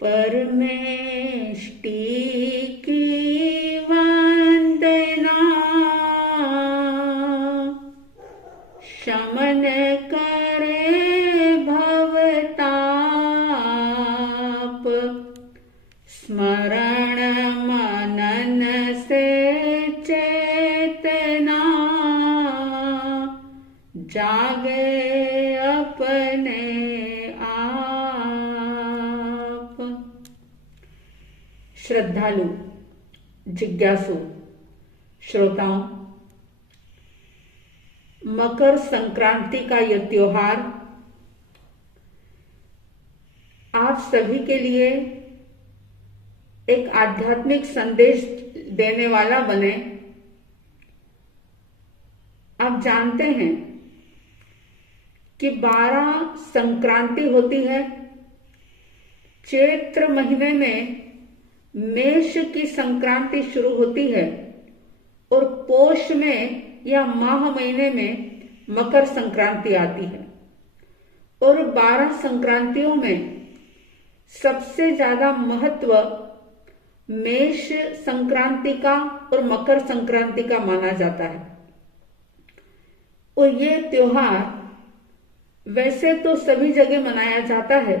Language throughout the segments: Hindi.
परमेष्टि की वंदना, शमन करे भवताप, स्मरण मनन से चेतना, जागे अपने आप। श्रद्धालु, जिज्ञासु श्रोताओं, मकर संक्रांति का यह त्योहार आप सभी के लिए एक आध्यात्मिक संदेश देने वाला बने। आप जानते हैं कि 12 संक्रांति होती है। चैत्र महीने में मेष की संक्रांति शुरू होती है और पोष में या माह महीने में मकर संक्रांति आती है। और 12 संक्रांतियों में सबसे ज्यादा महत्व मेष संक्रांति का और मकर संक्रांति का माना जाता है। और ये त्योहार वैसे तो सभी जगह मनाया जाता है,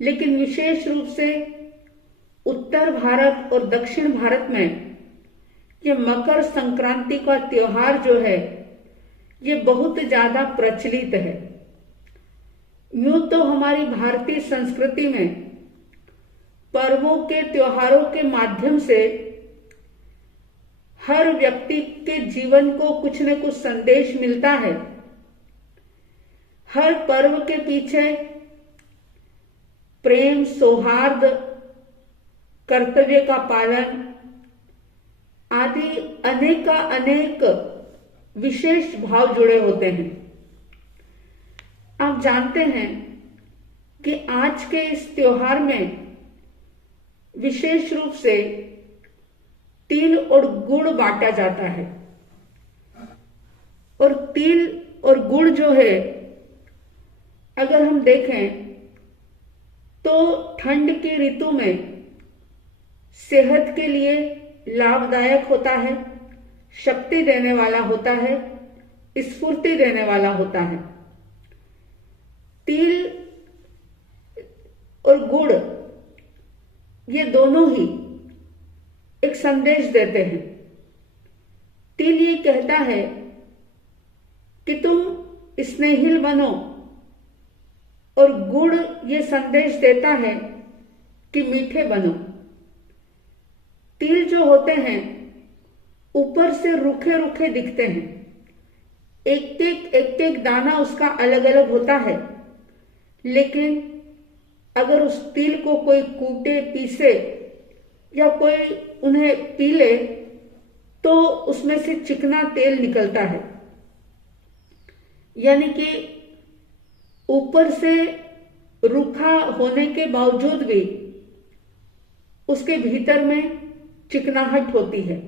लेकिन विशेष रूप से उत्तर भारत और दक्षिण भारत में ये मकर संक्रांति का त्योहार जो है ये बहुत ज्यादा प्रचलित है। यूं तो हमारी भारतीय संस्कृति में पर्वों के त्योहारों के माध्यम से हर व्यक्ति के जीवन को कुछ न कुछ संदेश मिलता है। हर पर्व के पीछे प्रेम, सौहार्द, कर्तव्य का पालन आदि अनेक विशेष भाव जुड़े होते हैं। आप जानते हैं कि आज के इस त्योहार में विशेष रूप से तिल और गुड़ बांटा जाता है। और तिल और गुड़ जो है, अगर हम देखें तो ठंड की ऋतु में सेहत के लिए लाभदायक होता है, शक्ति देने वाला होता है, स्फूर्ति देने वाला होता है। तिल और गुड़ ये दोनों ही एक संदेश देते हैं। तिल ये कहता है कि तुम स्नेहिल बनो, और गुड़ ये संदेश देता है कि मीठे बनो। तिल जो होते हैं ऊपर से रूखे रूखे दिखते हैं, एक एक दाना उसका अलग अलग होता है, लेकिन अगर उस तिल को कोई कूटे, पीसे या कोई उन्हें पी ले तो उसमें से चिकना तेल निकलता है। यानी कि ऊपर से रूखा होने के बावजूद भी उसके भीतर में चिकनाहट होती है।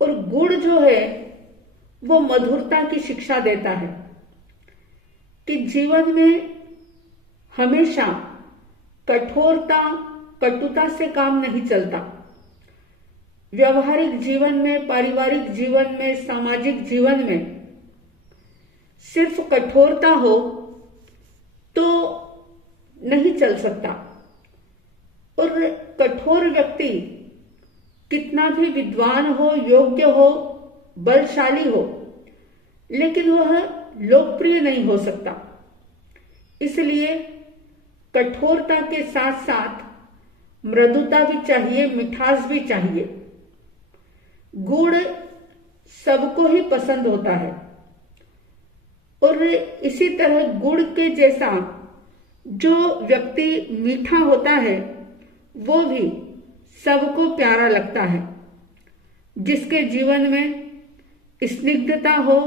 और गुड़ जो है वो मधुरता की शिक्षा देता है कि जीवन में हमेशा कठोरता, कटुता से काम नहीं चलता। व्यवहारिक जीवन में, पारिवारिक जीवन में, सामाजिक जीवन में सिर्फ कठोरता हो तो नहीं चल सकता। और कठोर व्यक्ति कितना भी विद्वान हो, योग्य हो, बलशाली हो, लेकिन वह लोकप्रिय नहीं हो सकता। इसलिए कठोरता के साथ साथ मृदुता भी चाहिए, मिठास भी चाहिए। गुड़ सबको ही पसंद होता है और इसी तरह गुड़ के जैसा जो व्यक्ति मीठा होता है वो भी सबको प्यारा लगता है। जिसके जीवन में स्निग्धता हो,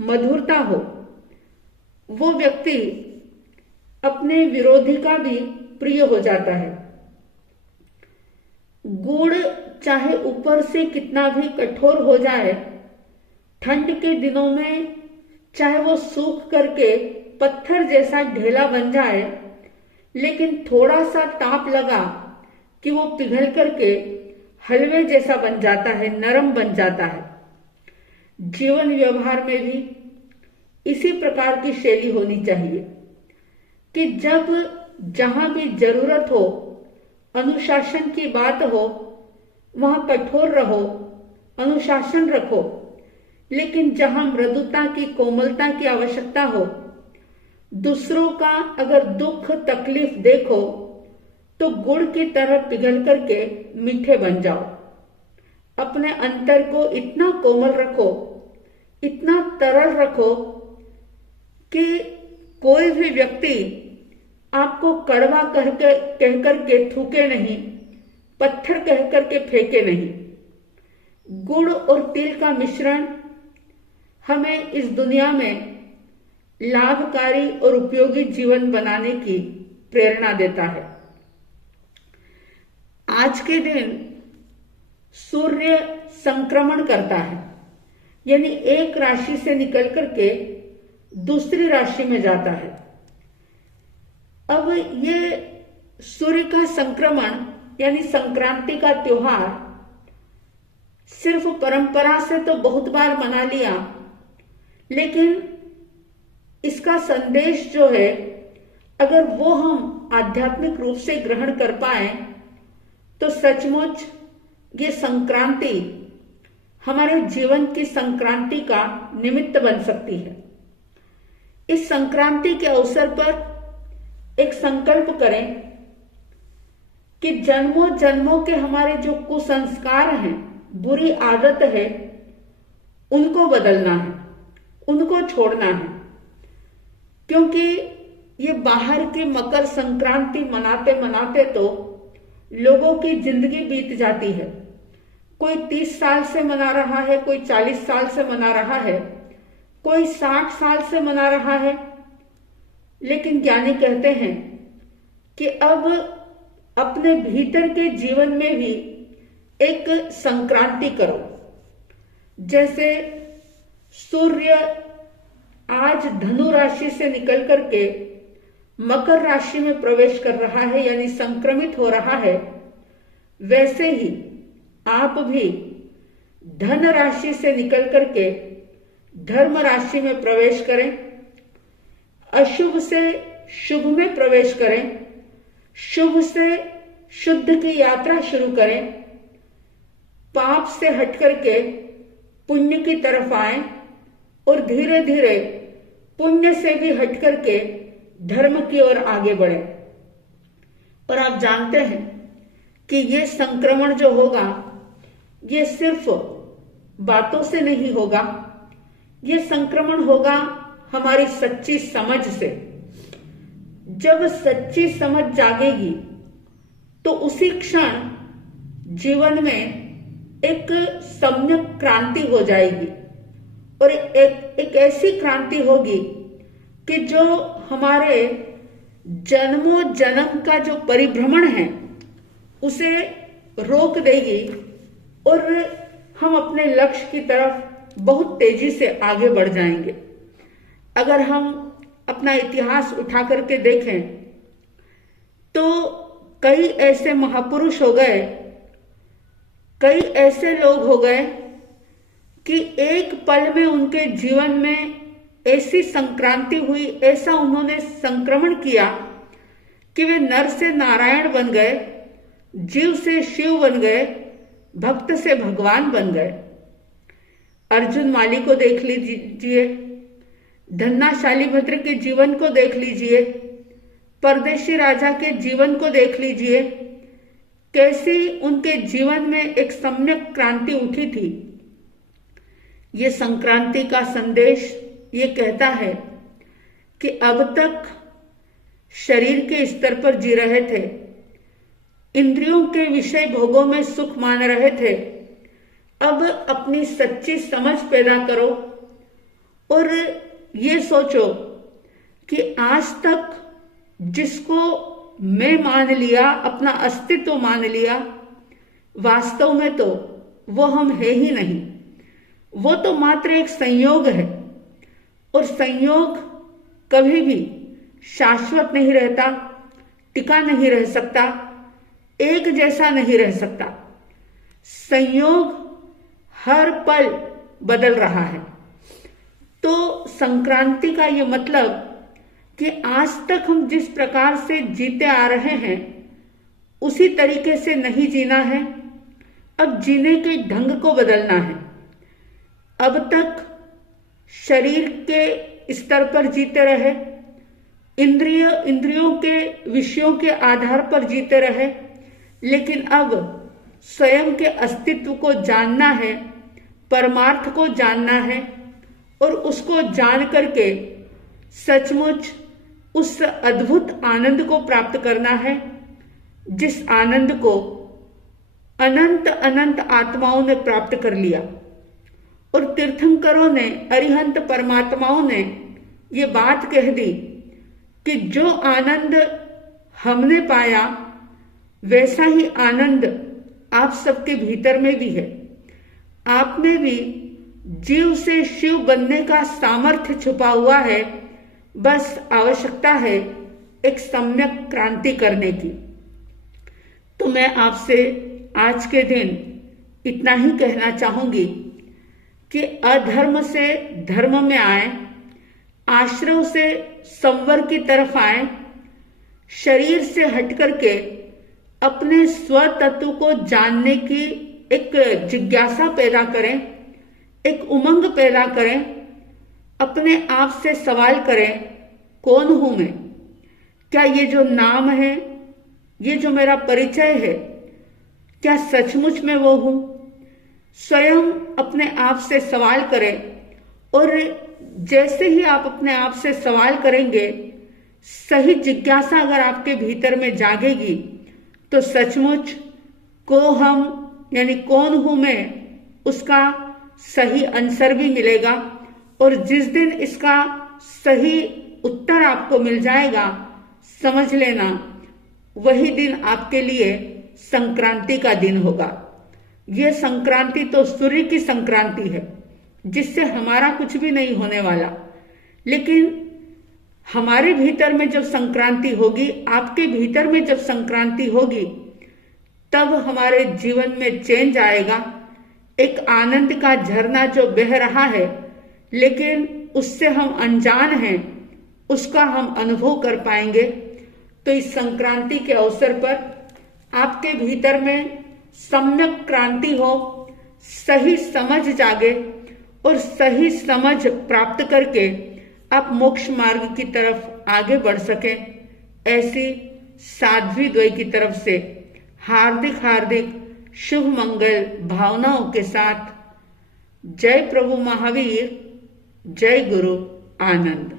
मधुरता हो, वो व्यक्ति अपने विरोधी का भी प्रिय हो जाता है। गुड़ चाहे ऊपर से कितना भी कठोर हो जाए, ठंड के दिनों में चाहे वो सूख करके पत्थर जैसा ढेला बन जाए, लेकिन थोड़ा सा ताप लगा कि वो पिघल करके हलवे जैसा बन जाता है, नरम बन जाता है। जीवन व्यवहार में भी इसी प्रकार की शैली होनी चाहिए कि जब जहां भी जरूरत हो, अनुशासन की बात हो, वहां कठोर रहो, अनुशासन रखो, लेकिन जहां मृदुता की, कोमलता की आवश्यकता हो, दूसरों का अगर दुख तकलीफ देखो तो गुड़ की तरह पिघल करके मीठे बन जाओ। अपने अंतर को इतना कोमल रखो, इतना तरल रखो कि कोई भी व्यक्ति आपको कड़वा कहकर के थूके नहीं, पत्थर कहकर के फेंके नहीं। गुड़ और तिल का मिश्रण हमें इस दुनिया में लाभकारी और उपयोगी जीवन बनाने की प्रेरणा देता है। आज के दिन सूर्य संक्रमण करता है, यानी एक राशि से निकल करके दूसरी राशि में जाता है। अब ये सूर्य का संक्रमण यानी संक्रांति का त्योहार सिर्फ परंपरा से तो बहुत बार मना लिया, लेकिन इसका संदेश जो है, अगर वो हम आध्यात्मिक रूप से ग्रहण कर पाए तो सचमुच ये संक्रांति हमारे जीवन की संक्रांति का निमित्त बन सकती है। इस संक्रांति के अवसर पर एक संकल्प करें कि जन्मों जन्मों के हमारे जो कुसंस्कार हैं, बुरी आदत है, उनको बदलना है, उनको छोड़ना है। क्योंकि ये बाहर की मकर संक्रांति मनाते मनाते तो लोगों की जिंदगी बीत जाती है। कोई 30 साल से मना रहा है, कोई 40 साल से मना रहा है, कोई 60 साल से मना रहा है। लेकिन ज्ञानी कहते हैं कि अब अपने भीतर के जीवन में भी एक संक्रांति करो। जैसे सूर्य आज धनु राशि से निकल करके मकर राशि में प्रवेश कर रहा है, यानी संक्रमित हो रहा है, वैसे ही आप भी धन राशि से निकल करके धर्म राशि में प्रवेश करें, अशुभ से शुभ में प्रवेश करें, शुभ से शुद्ध की यात्रा शुरू करें, पाप से हट करके पुण्य की तरफ आए और धीरे धीरे पुण्य से भी हट करके धर्म की ओर आगे बढ़े। और आप जानते हैं कि ये संक्रमण जो होगा, ये सिर्फ बातों से नहीं होगा, ये संक्रमण होगा हमारी सच्ची समझ से। जब सच्ची समझ जागेगी तो उसी क्षण जीवन में एक सम्यक क्रांति हो जाएगी, और एक ऐसी क्रांति होगी कि जो हमारे जन्मों जन्म का जो परिभ्रमण है उसे रोक देगी और हम अपने लक्ष्य की तरफ बहुत तेजी से आगे बढ़ जाएंगे। अगर हम अपना इतिहास उठा करके देखें तो कई ऐसे महापुरुष हो गए, कई ऐसे लोग हो गए कि एक पल में उनके जीवन में ऐसी संक्रांति हुई, ऐसा उन्होंने संक्रमण किया कि वे नर से नारायण बन गए, जीव से शिव बन गए, भक्त से भगवान बन गए। अर्जुन माली को देख लीजिए, धन्ना शालीभद्र के जीवन को देख लीजिए, परदेशी राजा के जीवन को देख लीजिए, कैसी उनके जीवन में एक सम्यक क्रांति उठी थी। ये संक्रांति का संदेश ये कहता है कि अब तक शरीर के स्तर पर जी रहे थे, इंद्रियों के विषय भोगों में सुख मान रहे थे, अब अपनी सच्ची समझ पैदा करो और ये सोचो कि आज तक जिसको मैं मान लिया, अपना अस्तित्व मान लिया, वास्तव में तो वो हम है ही नहीं, वो तो मात्र एक संयोग है, और संयोग कभी भी शाश्वत नहीं रहता, टिका नहीं रह सकता, एक जैसा नहीं रह सकता। संयोग हर पल बदल रहा है। तो संक्रांति का ये मतलब कि आज तक हम जिस प्रकार से जीते आ रहे हैं उसी तरीके से नहीं जीना है, अब जीने के ढंग को बदलना है। अब तक शरीर के स्तर पर जीते रहे, इंद्रियों के विषयों के आधार पर जीते रहे, लेकिन अब स्वयं के अस्तित्व को जानना है, परमार्थ को जानना है और उसको जान करके सचमुच उस अद्भुत आनंद को प्राप्त करना है, जिस आनंद को अनंत अनंत आत्माओं ने प्राप्त कर लिया। और तीर्थंकरों ने, अरिहंत परमात्माओं ने ये बात कह दी कि जो आनंद हमने पाया वैसा ही आनंद आप सबके भीतर में भी है। आप में भी जीव से शिव बनने का सामर्थ्य छुपा हुआ है, बस आवश्यकता है एक सम्यक क्रांति करने की। तो मैं आपसे आज के दिन इतना ही कहना चाहूंगी कि अधर्म से धर्म में आए, आश्रव से संवर की तरफ आए, शरीर से हट करके अपने स्व तत्व को जानने की एक जिज्ञासा पैदा करें, एक उमंग पैदा करें, अपने आप से सवाल करें, कौन हूं मैं? क्या ये जो नाम है, ये जो मेरा परिचय है, क्या सचमुच में वो हूं? स्वयं अपने आप से सवाल करें और जैसे ही आप अपने आप से सवाल करेंगे, सही जिज्ञासा अगर आपके भीतर में जागेगी तो सचमुच को हम यानी कौन हूं मैं उसका सही आंसर भी मिलेगा। और जिस दिन इसका सही उत्तर आपको मिल जाएगा, समझ लेना वही दिन आपके लिए संक्रांति का दिन होगा। यह संक्रांति तो सूर्य की संक्रांति है, जिससे हमारा कुछ भी नहीं होने वाला, लेकिन हमारे भीतर में जब संक्रांति होगी, आपके भीतर में जब संक्रांति होगी, तब हमारे जीवन में चेंज आएगा। एक आनंद का झरना जो बह रहा है लेकिन उससे हम अनजान हैं, उसका हम अनुभव कर पाएंगे। तो इस संक्रांति के अवसर पर आपके भीतर में सम्यक क्रांति हो, सही समझ जागे और सही समझ प्राप्त करके आप मोक्ष मार्ग की तरफ आगे बढ़ सकें, ऐसी साध्वी द्वय की तरफ से हार्दिक हार्दिक शुभ मंगल भावनाओं के साथ जय प्रभु महावीर, जय गुरु आनंद।